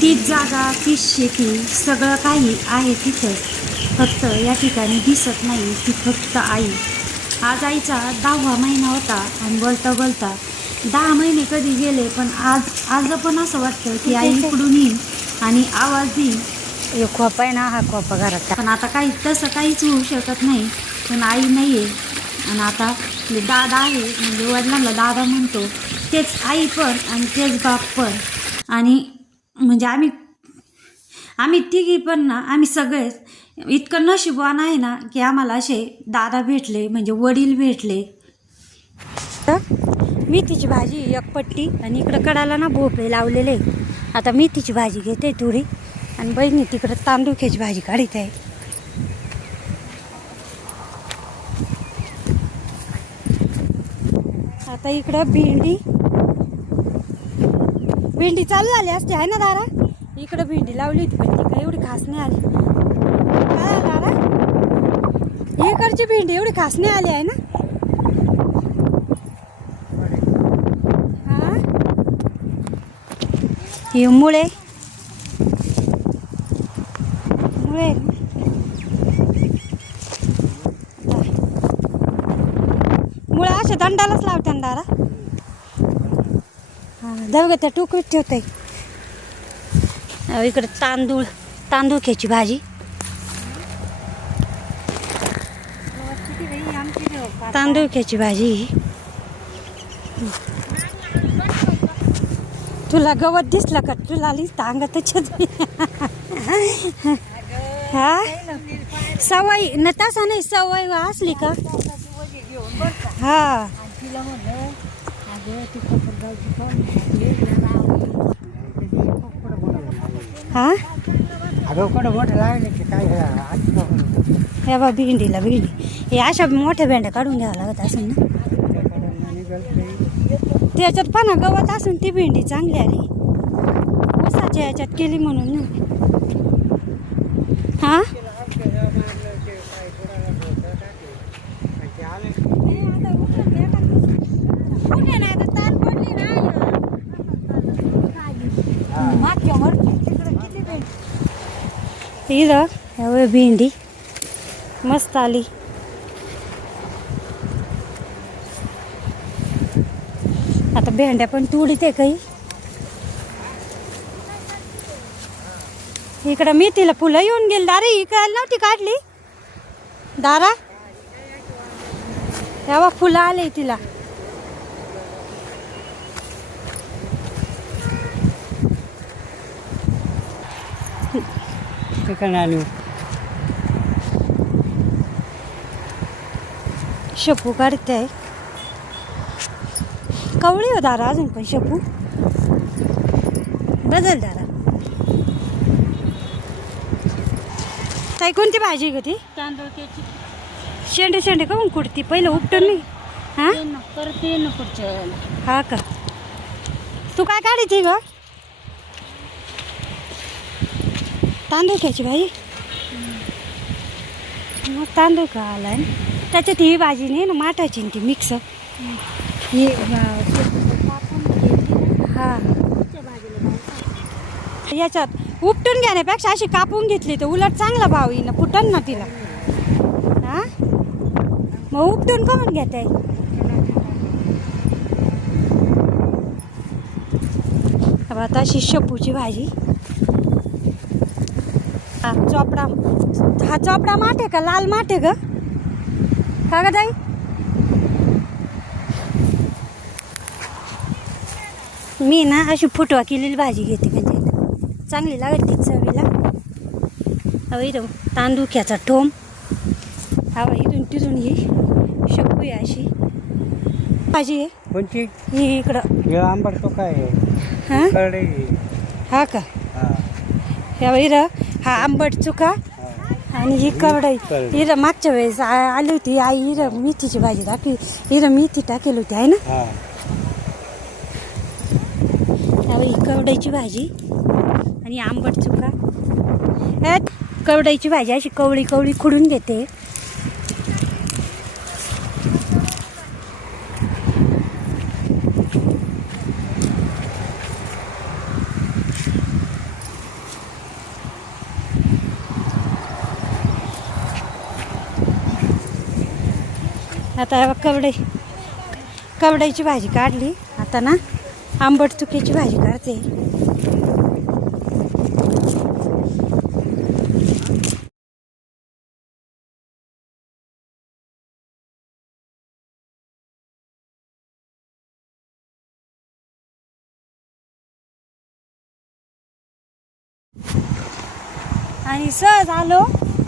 तीच जागा, तीच शेती, सगळं काही आहे तिथं. फक्त या ठिकाणी दिसत नाही ती फक्त आई. आज आईचा 10वा महिना होता आणि बोलता बोलता 10 महिने कधी गेले, पण आज पण असं वाटतं की आई इकडून येईल आणि आवाज देईल. हे खोपा आहे ना, हा खोपा घरात पण आता काही तसं काहीच होऊ शकत नाही. पण आई नाही आहे. आणि आता दादा आहे, म्हणजे वडिलांना दादा म्हणतो, तेच आई पण आणि तेच बाप पण. आणि म्हणजे आम्ही तिघी पण ना, आम्ही सगळेच इतकं नशीबवान आहे ना की आम्हाला असे दादा भेटले, म्हणजे वडील भेटले. मेथीची भाजी एक पट्टी आणि इकडं कडाला ना भोपळे लावलेले. आता मेथीची भाजी घेते थोडी आणि बहिणी तिकडं तांदूळख्याची भाजी काढीत आहे. आता इकडं भेंडी चालू झाली असते आहे ना दारा. इकडं भेंडी लावली होती पण ती काही एवढी खास नाही आली. काय दारा, इकडची भेंडी एवढी खास नाही आली आहे ना. हा, हे मुळे अशा दंडालाच लावते दारा. हा, जाऊ ग त्या टोकरीत ठेवते. इकडे तांदूळख्याची भाजी, तांदूळख्याची भाजी. तुला गवत दिसलं का? तुला आली अंगातच. हा, सवय न तसा नाही, सवय असली का. हा, हा, हे बा भेंडीला भेंडी, हे अशा मोठ्या भेंड्या काढून घ्यावं लागत असेल ना. त्याच्यात पण गवत असून ती भेंडी चांगली आली. ऊसाच्या याच्यात केली म्हणून ना. हा, इथं भेंडी मस्त आली. आता भेंड्या पण तुडीत आहे काही. इकडं मेथीला फुलं येऊन गेली. दारा इकडे नव्हती काढली दारा. तेव्हा फुलं आले तिला. शेपू काढते आहे. कवळी हो दारा अजून पण शेपू. बदल दारा. ताई कोणती भाजी ग ती? तांदूळची. शेंडे काऊन कुडती? पहिलं उपटून नाही. हा, परत ये ना पुढच्या वेळेला. हा का. तू काय काढी ग? तांदूळख्याची भाजी. मग तांदूळ का आलाय ना त्याच्यात. ही भाजी नाही ना माठाची ती मिक्स. ही हा, याच्यात उपटून घेण्यापेक्षा अशी कापून घेतली तर उलट चांगला भाव येईन, फुटन ना तिला. हा, मग उपटून करून घेते. आता अशी शेपूची भाजी. हा चोपडा, हा चोपडा माठ आहे का लाल माठ आहे ग? का ग ताई? मी ना अशी फुटवा केलेली भाजी घेते, म्हणजे चांगली लागत ती चवीला. हवा इथं तांदूळख्याचा ठोम. हवा इथून तिथून ही शेपू आहे अशी भाजी आहे. कोणती? ही इकडं आंबट तो काय हा, हा का. ह्या इथं हा आंबट चुका आणि ही कवडाई. इथं मागच्या वेळेस आली होती आई. इथं मेथीची भाजी टाकली, इथं मेथी टाकेली होती आहे ना. ही कवडाईची भाजी आणि आंबट चुका. कवडाईची भाजी अशी कवळी खुडून घेते. आता कवड्याची भाजी काढली. आता ना आंबट चुक्याची भाजी काढते. आणि सहज आलो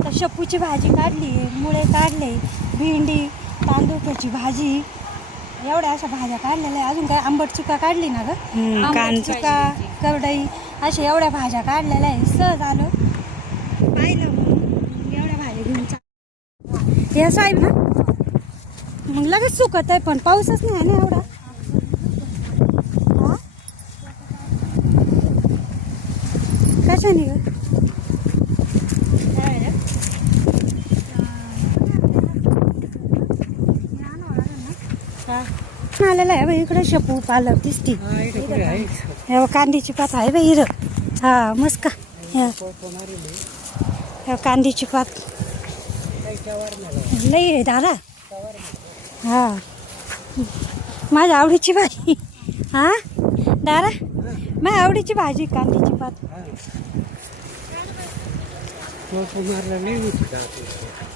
तर शेपूची भाजी काढली, मुळे काढले, भेंडी, तांदूळची भाजी, एवढ्या अशा भाज्या काढलेल्या आहे. अजून काय आंबट चुका काढली ना ग, आंबट चुका, कवडाई, अशा एवढ्या भाज्या काढलेल्या आहे. सहज आलो पाहिलं मग एवढ्या भाज्या घेऊन हे साहेब ना मग लगेच सुकत आहे. पण पाऊसच नाही आहे ना एवढा. कशाने ग आलेला आहे बाई. इकडे शेपू पालक दिसती. कांद्याची पात आहे बाई इर. हा मस्त का कांद्याची पात लई आहे दादा. हा माझ्या आवडीची भाजी. हा दादा माझ्या आवडीची भाजी कांद्याची पात.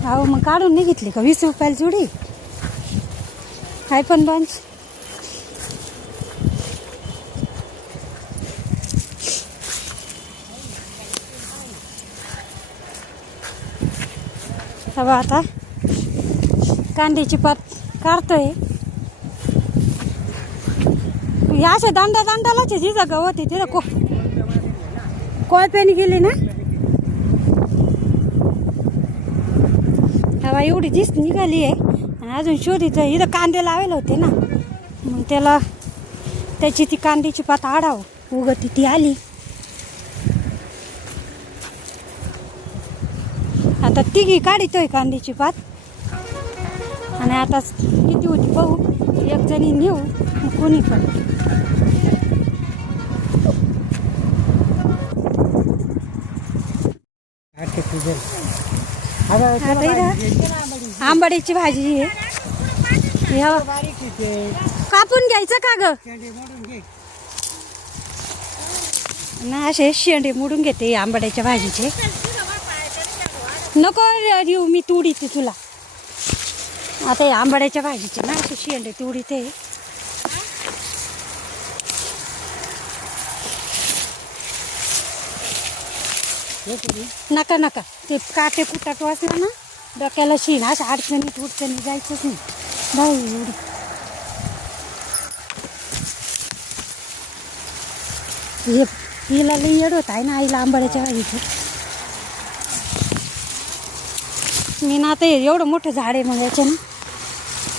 हो मग काढून नाही घेतली का? 20 रुपयाला जुडी काय पण बंच. आता कांद्याची पात काढतोय. या अशा दांडालाच जी जागा होती तिथं कोळप्याने गेली ना. हवा एवढी दिस निघाली आहे. आणि अजून शोधीचं इथं कांदे लावेल होते ना, मग त्याला त्याची ती कांद्याची पात आडाव उगती ती आली. आता तिघी काढितोय कांद्याची पात. आणि आता किती होती पाहू. एक जणी नेऊ कोणी पण. आंबाडीची भाजी आहे. कापून घ्यायचं का ग ना. असे शेंडे मोडून घेते आंबाड्याच्या भाजीचे. नको देऊ मी तुडीते तुला. आता हे आंबाड्याच्या भाजीचे ना असे शेंडे तुडीते. नका नका ते काटे कुटाट वाचला ना डोक्याला शीन. अशा अडचणीत उडचणी जायचंच नाही बाई. एवढी हे हिला लई येड होत आहे ना आईला आंबाड्याच्या भाजीचं. मी ना आता एवढं मोठं झाड आहे मग याच्या ना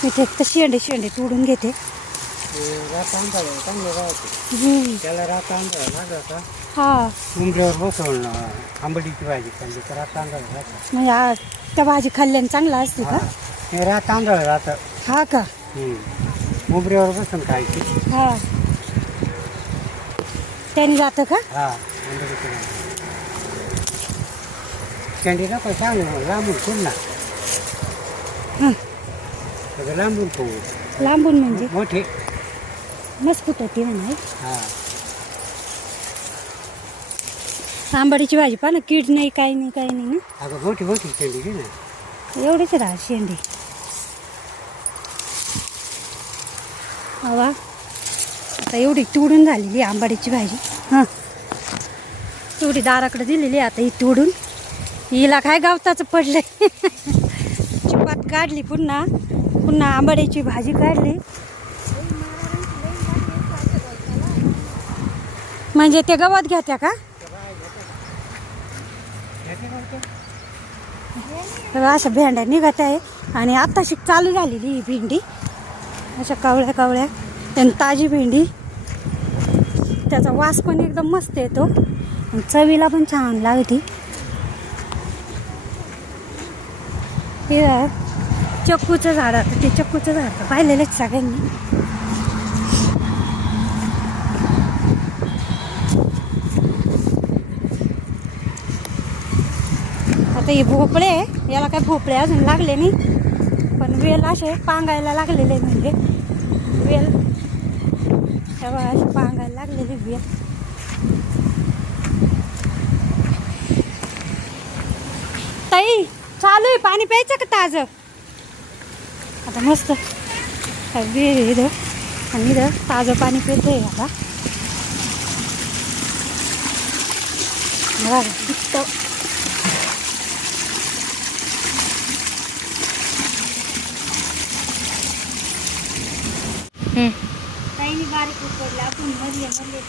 मी ते शेंडे तोडून घेते. हा उमऱ्यावर बसवून आंबडीची भाजी खाल्ली तर रात तांदळ म्हणजे त्या भाजी खाल्ल्याने चांगला असते का? रात तांदळ राहतं. हा का? उमऱ्यावर बसून खायची. हा त्याने जातं का? हा आंबडीची भाजी कॅन्डी नको चांगलं लांबून खूप ना लांबून खूप लांबून म्हणजे मोठे मस्त फुटते म्हणा. हा आंबाडीची भाजी पहा ना कीड नाही काही नाही ना. अगं मोठी मोठी कॅन्डी ना एवढेच राहा शेंडी. हवा आता एवढी तोडून झालेली आंबाडीची भाजी. हां एवढी दाराकडे दिलेली आता ही तोडून. हिला काय गावताचं पडलंय. चिपात काढली पुन्हा आंबाड्याची भाजी काढली. म्हणजे ते गवत घ्यात्या का? अशा भेंड्या निघत आहे. आणि आत्ताशी चालू झालेली ही भेंडी. अशा कावळ्या आणि ताजी भेंडी. त्याचा वास पण एकदम मस्त येतो आणि चवीला पण छान लागते. हे चक्कूचं झाड आता ते चक्कूचं झाड तर पाहिलेलंच सगळ्यांनी. आता हे भोपळे याला काय भोपळे अजून लागले नाही पण वेल असे पांगायला लागलेले म्हणजे वेल तेव्हा असे पांगायला लागलेले वेल. ताई चालू आहे पाणी प्यायचं का ताजं? आता मस्त विहीर आहे इथं आणि इथं ताजं पाणी पितोय आता. बघा इतकं काही बारीक उकडला आपण मधले बारीक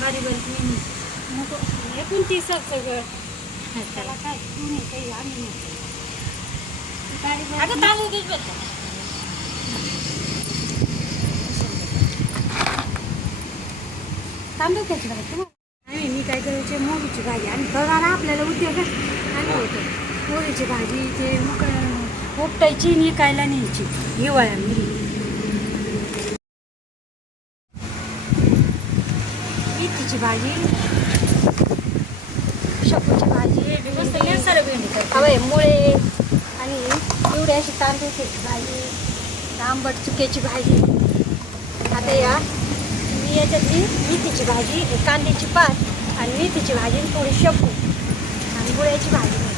बारीक मेहंदी नको एकूण 30 सगळं त्याला काय तू नाही काही आम्ही नाही अगं तांदूळ दूध बघ. तांदूळ घ्यायची भाजी आणि मी काय करायचे मोहरीची भाजी आणि बघायला आपल्याला उद्योग आणि होतं मोहरीची भाजी ते उपटायची आणि कायला न्यायची हिवाळ्यामध्ये. मेथीची भाजी शेपूची भाजी हवे मुळे आणि एवढी अशी तांदूळची भाजी आंबट चुक्याची भाजी. आता या मी याच्यातली मेथीची भाजी कांद्याची पात आणि मेथीची भाजी थोडी शेपू आणि गुळ्याची भाजी